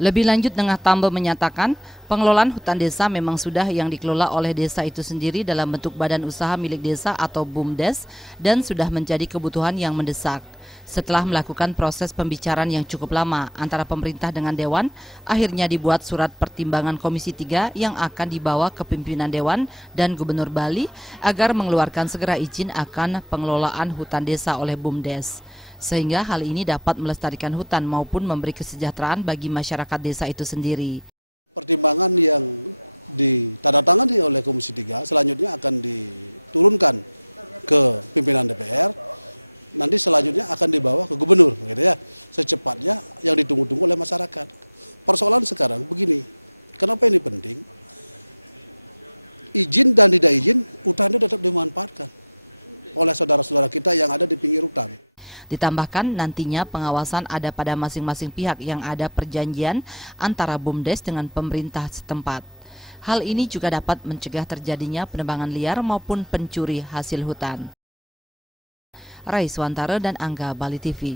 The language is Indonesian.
Lebih lanjut, Nengah Tambe menyatakan pengelolaan hutan desa memang sudah yang dikelola oleh desa itu sendiri dalam bentuk badan usaha milik desa atau BUMDes dan sudah menjadi kebutuhan yang mendesak. Setelah melakukan proses pembicaraan yang cukup lama antara pemerintah dengan Dewan, akhirnya dibuat surat pertimbangan Komisi 3 yang akan dibawa ke pimpinan Dewan dan Gubernur Bali agar mengeluarkan segera izin akan pengelolaan hutan desa oleh BUMDes. Sehingga hal ini dapat melestarikan hutan maupun memberi kesejahteraan bagi masyarakat desa itu sendiri. Pertimbangan yang ditandatangani oleh Komisi 3 selanjutnya akan diturunkan ke pimpinan DPR, nanti selanjutnya akan dibawa ke gubernur, gitu ya, secepatnya yang ditunggu-tunggu oleh masyarakat. Persoalan sekarang begini, kenapa ini penting? Izin dan tidak izin, hutan itu tetap dimanfaatkan oleh saudara-saudara kita yang ada di pinggir hutan. Ditambahkan nantinya pengawasan ada pada masing-masing pihak yang ada perjanjian antara BUMDes dengan pemerintah setempat. Hal ini juga dapat mencegah terjadinya penebangan liar maupun pencuri hasil hutan. Raiswantara dan Angga, Bali TV.